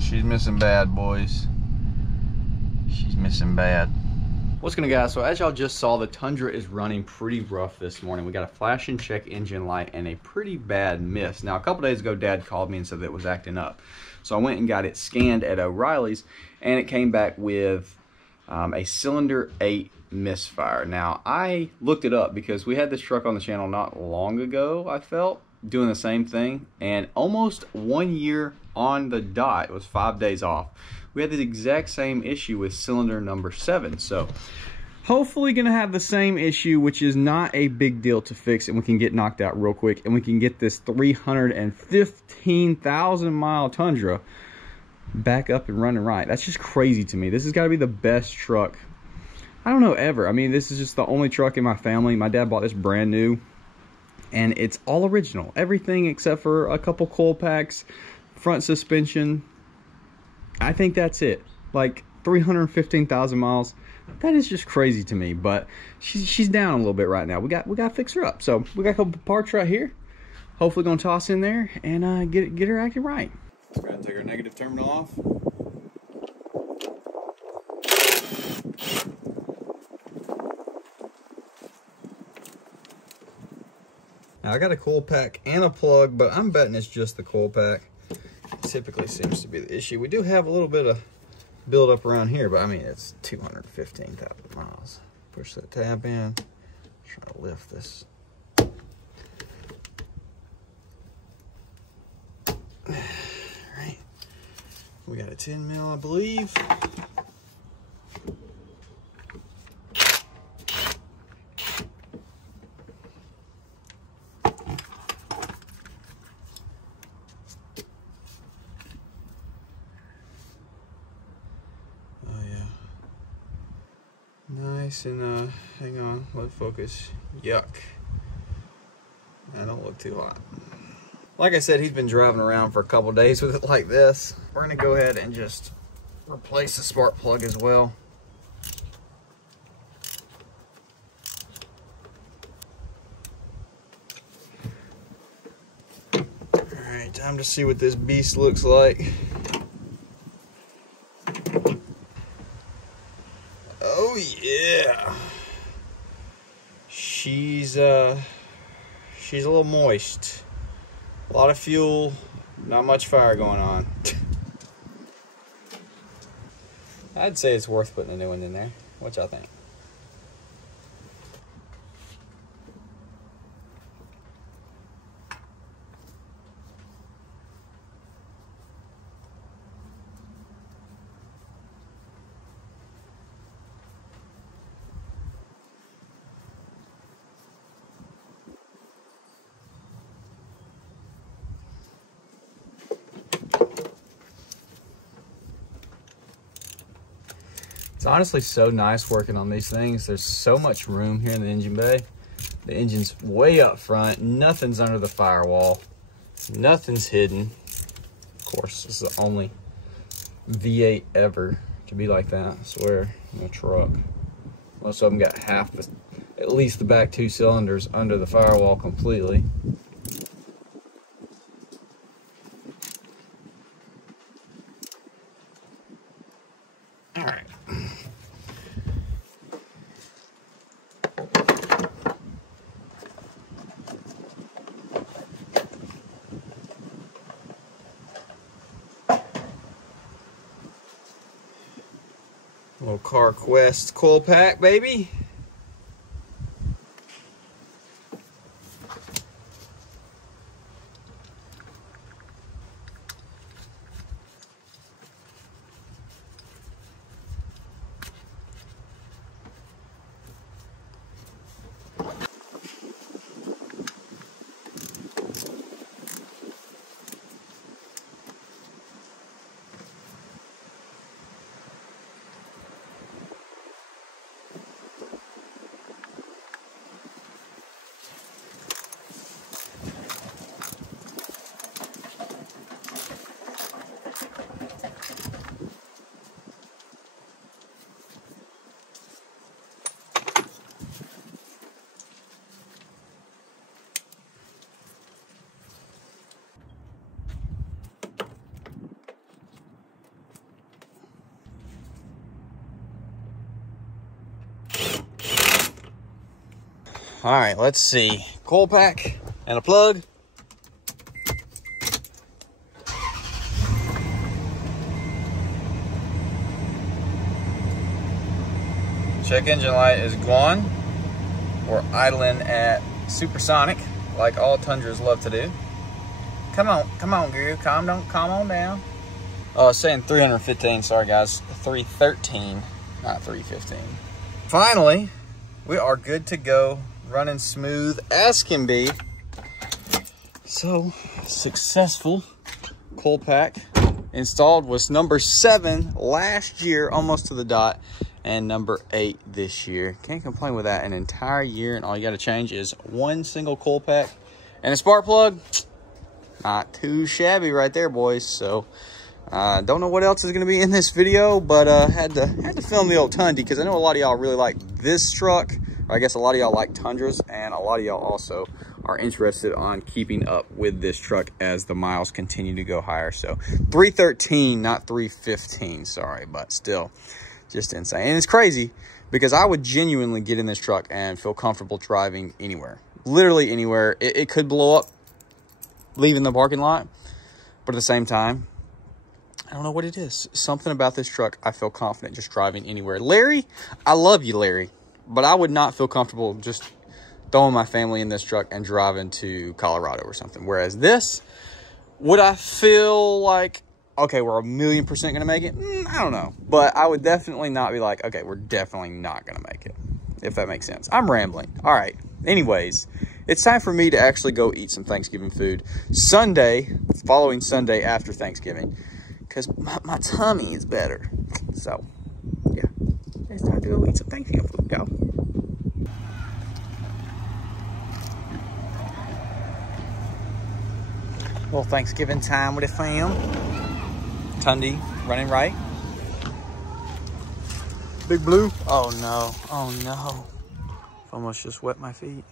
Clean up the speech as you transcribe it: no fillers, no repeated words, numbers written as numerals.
she's missing bad, boys. She's missing bad. What's going on, guys? So as y'all just saw, the Tundra is running pretty rough this morning. We got a flash and check engine light and a pretty bad miss. Now, a couple days ago, Dad called me and said that it was acting up. So I went and got it scanned at O'Reilly's, and it came back with a cylinder 8 misfire. Now, I looked it up because we had this truck on the channel not long ago, I felt, doing the same thing, and almost 1 year on the dot. It was 5 days off. We had the exact same issue with cylinder number 7. So hopefully gonna have the same issue, which is not a big deal to fix, and we can get knocked out real quick, and we can get this 315,000 mile Tundra back up and running right. That's just crazy to me. This has got to be the best truck, I don't know, ever. I mean, this is just the only truck in my family. My dad bought this brand new, and it's all original. Everything except for a couple coil packs, front suspension. I think that's it. Like 315,000 miles. That is just crazy to me. But she's down a little bit right now. We got to fix her up. So we got a couple parts right here. Hopefully gonna toss in there and get her acting right. We're gonna take our negative terminal off. Now I got a coil pack and a plug, but I'm betting it's just the coil pack. Typically seems to be the issue. We do have a little bit of build up around here, but I mean, it's 215,000 miles. Push that tab in, try to lift this. All right, we got a 10 mil, I believe. Nice and hang on, let focus. Yuck. That don't look too hot. Like I said, he's been driving around for a couple days with it like this. We're gonna go ahead and just replace the spark plug as well. Alright, time to see what this beast looks like. Oh yeah, she's a little moist. A lot of fuel, not much fire going on. I'd say it's worth putting a new one in there. What y'all think? It's honestly so nice working on these things. There's so much room here in the engine bay. The engine's way up front. Nothing's under the firewall. Nothing's hidden. Of course, this is the only V8 ever to be like that, I swear, in a truck. Most of them got half the, at least the back 2 cylinders under the firewall completely. All right. Little Car Quest coil pack, baby. All right, let's see. Coil pack and a plug. Check engine light is gone. We're idling at supersonic, like all Tundras love to do. Come on, girl, calm on down. Saying 315, sorry guys, 313, not 315. Finally, we are good to go, running smooth as can be. So, successful coil pack installed was number 7 last year, almost to the dot, and number 8 this year. Can't complain with that, an entire year, and all you gotta change is one single coil pack and a spark plug. Not too shabby right there, boys. So, don't know what else is going to be in this video, but had to film the old Tundy because I know a lot of y'all really like this truck. Or I guess a lot of y'all like Tundras, and a lot of y'all also are interested on keeping up with this truck as the miles continue to go higher. So 313, not 315, sorry, but still just insane. And it's crazy because I would genuinely get in this truck and feel comfortable driving anywhere, literally anywhere. It could blow up leaving the parking lot, but at the same time, I don't know what it is. Something about this truck, I feel confident just driving anywhere. Larry, I love you, Larry, but I would not feel comfortable just throwing my family in this truck and driving to Colorado or something. Whereas this, would I feel like, okay, we're 1,000,000% going to make it? I don't know. But I would definitely not be like, okay, we're definitely not going to make it, if that makes sense. I'm rambling. All right. Anyways, it's time for me to actually go eat some Thanksgiving food. Sunday, following Sunday after Thanksgiving, because my tummy is better. So, yeah, it's time to go eat some Thanksgiving food, go. Little Thanksgiving time with a fam. Tundy running right. Big Blue. Oh no, oh no. Almost just wet my feet.